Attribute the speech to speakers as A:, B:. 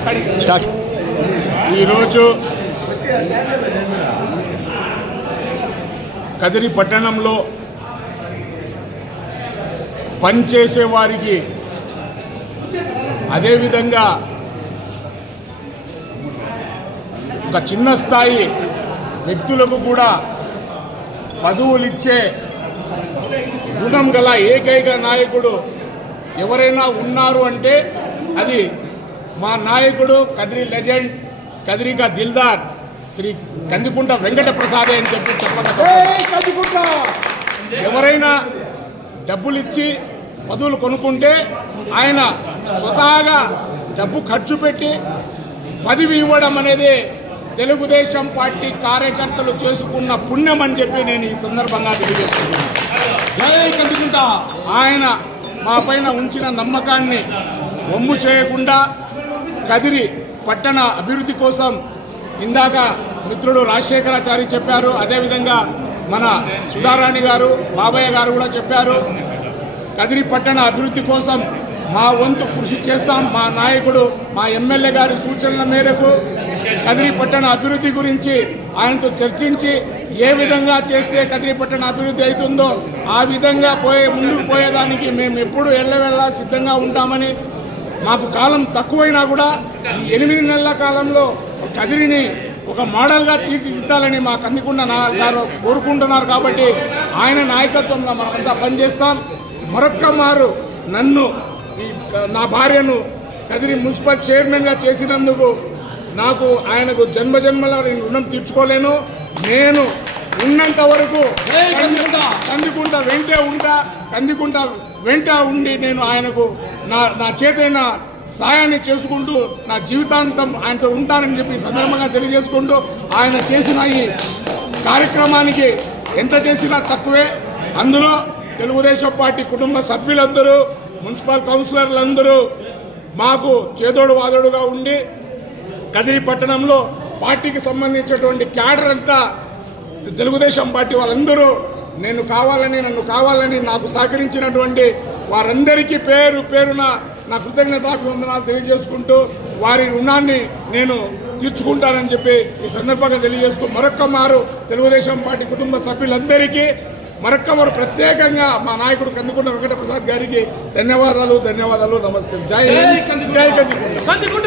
A: Start
B: ఈరోజు కదిరి పట్టణంలో పనిచేసే వారికి అదేవిధంగా ఒక చిన్న స్థాయి వ్యక్తులకు కూడా పదవులు ఇచ్చే గుణం గల ఏకైక నాయకుడు ఎవరైనా ఉన్నారు అంటే అది మా నాయకుడు కదిరి లెజెండ్ కదిరిగా దిల్దార్ శ్రీ కందికుంట వెంకట ప్రసాదే అని చెప్పి చెప్పక ఎవరైనా డబ్బులు ఇచ్చి పదవులు కొనుక్కుంటే ఆయన స్వతహాగా డబ్బు ఖర్చు పెట్టి పదవి ఇవ్వడం అనేది తెలుగుదేశం పార్టీ కార్యకర్తలు చేసుకున్న పుణ్యం అని చెప్పి నేను ఈ సందర్భంగా తెలియజేస్తున్నాను. ఆయన మా పైన ఉంచిన నమ్మకాన్ని వమ్ము చేయకుండా కదిరి పట్టణ అభివృద్ధి కోసం ఇందాక మిత్రుడు రాజశేఖరాచారి చెప్పారు. అదేవిధంగా మన సుధారాణి గారు బాబయ్య గారు కూడా చెప్పారు. కదిరి పట్టణ అభివృద్ధి కోసం మా వంతు కృషి చేస్తాం. మా నాయకుడు మా ఎమ్మెల్యే గారి సూచనల మేరకు కదిరి పట్టణ అభివృద్ధి గురించి ఆయనతో చర్చించి ఏ విధంగా చేస్తే కదిరి పట్టణ అభివృద్ధి అవుతుందో ఆ విధంగా పోయే ముందుకు పోయేదానికి మేము ఎప్పుడు వెళ్ళవెళ్ళా సిద్ధంగా ఉంటామని మాకు కాలం తక్కువైనా కూడా ఈ ఎనిమిది నెలల కాలంలో కదిరిని ఒక మోడల్గా తీర్చిదిద్దాలని మా కందికుండ నా గారు కోరుకుంటున్నారు కాబట్టి ఆయన నాయకత్వంలో మనమంతా పనిచేస్తాం. మరొక్క మారు నన్ను ఈ నా భార్యను కదిరి మున్సిపల్ చైర్మన్గా చేసినందుకు నాకు ఆయనకు జన్మ జన్మల నేను రుణం తీర్చుకోలేను. నేను ఉన్నంత వరకు కందికుంట వెంటే ఉంటా కందికుంట వెంట ఉండి నేను ఆయనకు నా నా చేతైన సహాయాన్ని చేసుకుంటూ నా జీవితాంతం ఆయనతో ఉంటానని చెప్పి సందర్భంగా తెలియజేసుకుంటూ ఆయన చేసిన ఈ కార్యక్రమానికి ఎంత చేసినా తక్కువే. అందులో తెలుగుదేశం పార్టీ కుటుంబ సభ్యులందరూ మున్సిపల్ కౌన్సిలర్లందరూ మాకు చేదోడు వాదోడుగా ఉండి కదిరి పట్టణంలో పార్టీకి సంబంధించినటువంటి క్యాడర్ అంతా తెలుగుదేశం పార్టీ వాళ్ళందరూ నేను కావాలని నన్ను కావాలని నాకు సహకరించినటువంటి వారందరికీ పేరు పేరున నా కృతజ్ఞతాభివందనాలు తెలియజేసుకుంటూ వారి రుణాన్ని నేను తీర్చుకుంటానని చెప్పి ఈ సందర్భంగా తెలియజేసుకు మరొక్క మారు తెలుగుదేశం పార్టీ కుటుంబ సభ్యులందరికీ మరొక్క మారు ప్రత్యేకంగా మా నాయకుడు కందుకుంట వెంకటప్రసాద్ గారికి ధన్యవాదాలు ధన్యవాదాలు నమస్తే. జై జై కందుకుంట